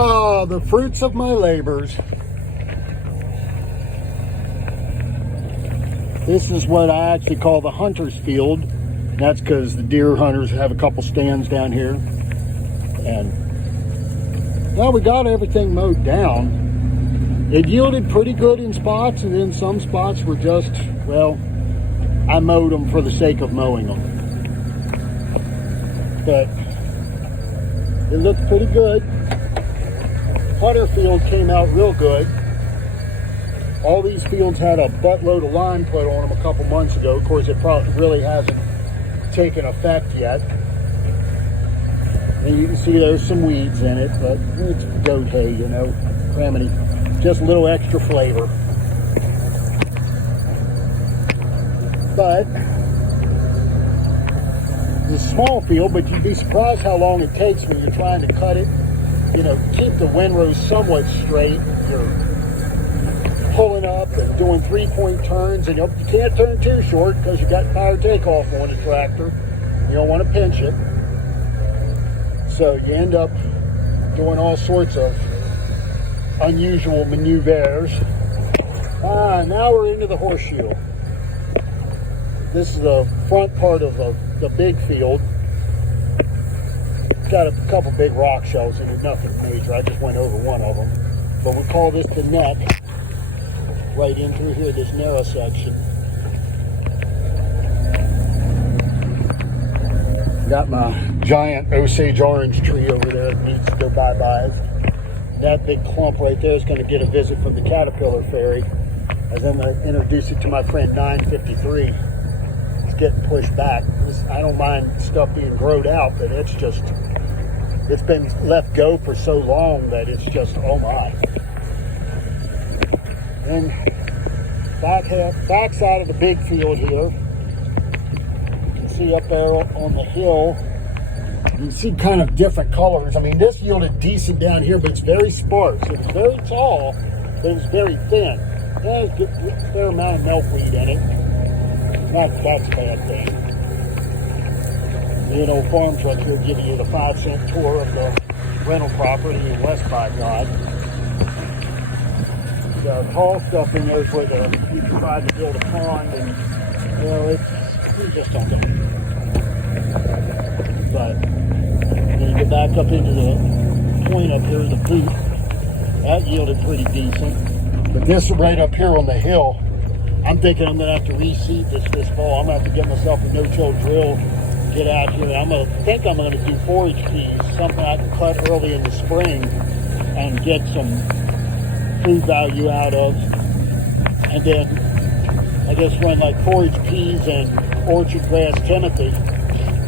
Ah, the fruits of my labors. This is what I actually call the hunter's field. That's because the deer hunters have a couple stands down here. And, well, we got everything mowed down. It yielded pretty good in spots, and then some spots were just, well, I mowed them for the sake of mowing them. But it looked pretty good. Hunter field came out real good. All these fields had a buttload of lime put on them a couple months ago. Of course, it probably really hasn't taken effect yet. And you can see there's some weeds in it, but it's goat hay, you know, cramity. Just a little extra flavor. But it's a small field, but you'd be surprised how long it takes when you're trying to cut it. You know, keep the windrows somewhat straight. You're pulling up and doing 3-point turns, and you can't turn too short because you got power takeoff on the tractor. You don't want to pinch it. So you end up doing all sorts of unusual maneuvers. Now we're into the horseshoe. This is the front part of the big field. It's got a couple big rock shells in it, nothing major. I just went over one of them. But we call this the neck. Right in through here, this narrow section. Got my giant Osage orange tree over there that needs to go bye-bye. That big clump right there is going to get a visit from the caterpillar fairy. And then I introduce it to my friend 953. It's getting pushed back. I don't mind stuff being growed out, but it's been left go for so long that it's just, oh my. And back side of the big field here, you can see up there on the hill, you can see kind of different colors. I mean, this yielded decent down here, but it's very sparse. It's very tall, but it's very thin. There's a fair amount of milkweed in it. That's a bad thing. You know, farm truck here giving you the 5-cent tour of the rental property in West by God. The tall stuff in there is where you can try to build a pond, and you know, we just don't do it. But then you get back up into the point up here, the boot, that yielded pretty decent. But this right up here on the hill, I'm thinking I'm going to have to reseed this fall. I'm going to have to get myself a no-till drill, get out here. I'm going to do forage peas, something I can cut early in the spring and get some food value out of, and then I just run like forage peas and orchard grass timothy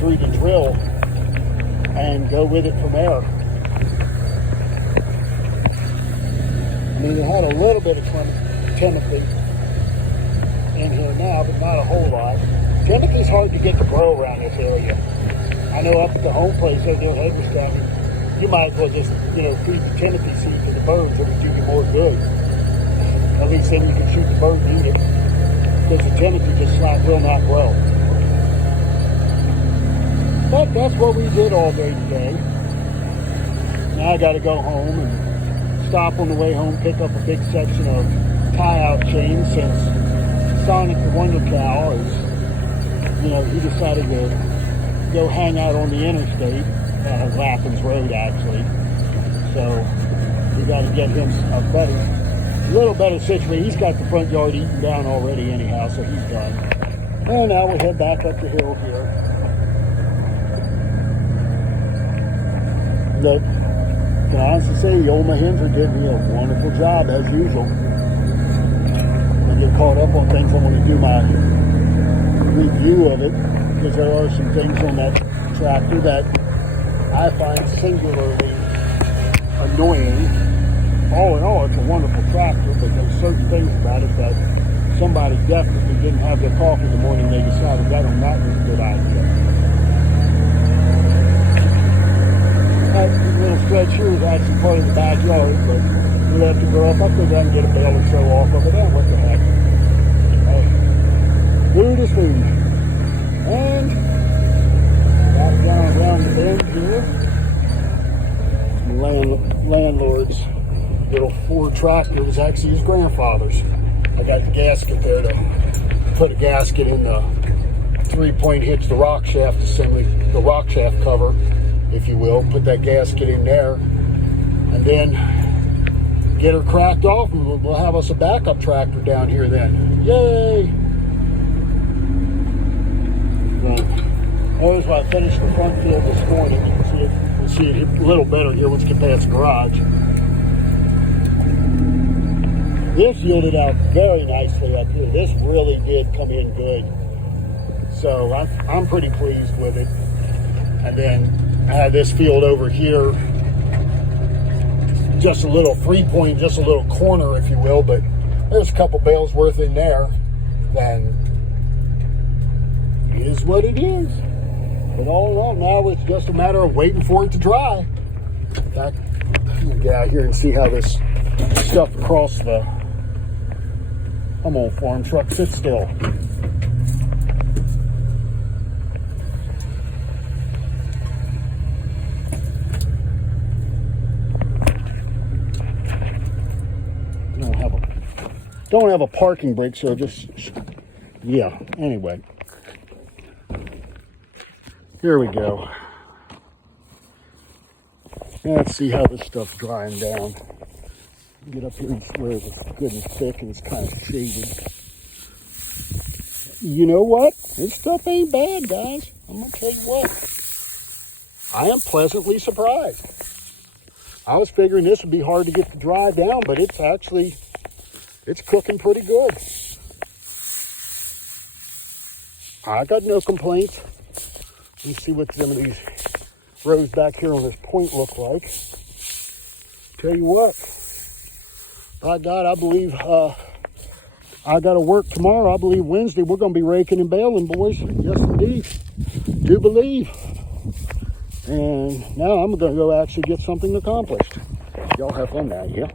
through the drill and go with it from there. I mean, it had a little bit of timothy in here now, but not a whole lot. Timothy's hard to get to grow around this area. I know up at the home place over there in Hagerstown, you might as well just, you know, feed the timothy seed to the birds. It'll do you more good. At least then you can shoot the bird and eat it. Because the timothy just flat will not grow. But that's what we did all day today. Now I got to go home and stop on the way home, pick up a big section of tie-out chain, since Sonic the Wonder Cow is, you know, he decided to go hang out on the interstate. Lappin's Road, actually. So we got to get him a little better situation. He's got the front yard eaten down already anyhow, so he's done. And now we'll head back up the hill here. Look, can I honestly say, the old hens are giving me a wonderful job as usual. I get caught up on things. I want to do my review of it, because there are some things on that tractor that I find singularly annoying. All in all, it's a wonderful tractor, but there's certain things about it that somebody definitely didn't have their coffee in the morning. They decided that was not a good idea. That little stretch here is actually part of the backyard, but we let it grow up. I think I can get a bale or so off of it. What the heck? Hey, food is food. And back down around the bend here. landlord's little Ford tractor. It was actually his grandfather's. I got the gasket there to put a gasket in the 3-point hitch, the rock shaft assembly, the rock shaft cover, if you will. Put that gasket in there, and then get her cracked off, and we'll have us a backup tractor down here then. Yay! Always when I finished the front field this morning, we'll see it a little better here once we get past the garage. This yielded out very nicely up here. This really did come in good. So I'm pretty pleased with it. And then I had this field over here, just a little 3-point, just a little corner, if you will, but there's a couple bales worth in there. Then it is what it is. But all in all, now it's just a matter of waiting for it to dry. In fact, I'm gonna get out here and see how this stuff across the, come on, farm truck, sit still. Don't have a parking brake, so just, yeah, anyway. Here we go. Now let's see how this stuff's drying down. Get up here where it's good and thick and it's kind of shaded. You know what? This stuff ain't bad, guys. I'm gonna tell you what. I am pleasantly surprised. I was figuring this would be hard to get to dry down, but it's actually, it's cooking pretty good. I got no complaints. Let's see what some of these rows back here on this point look like. Tell you what, by God, I believe I got to work tomorrow. I believe Wednesday we're going to be raking and baling, boys. Yes, indeed. Do believe. And now I'm going to go actually get something accomplished. Y'all have fun now, yeah?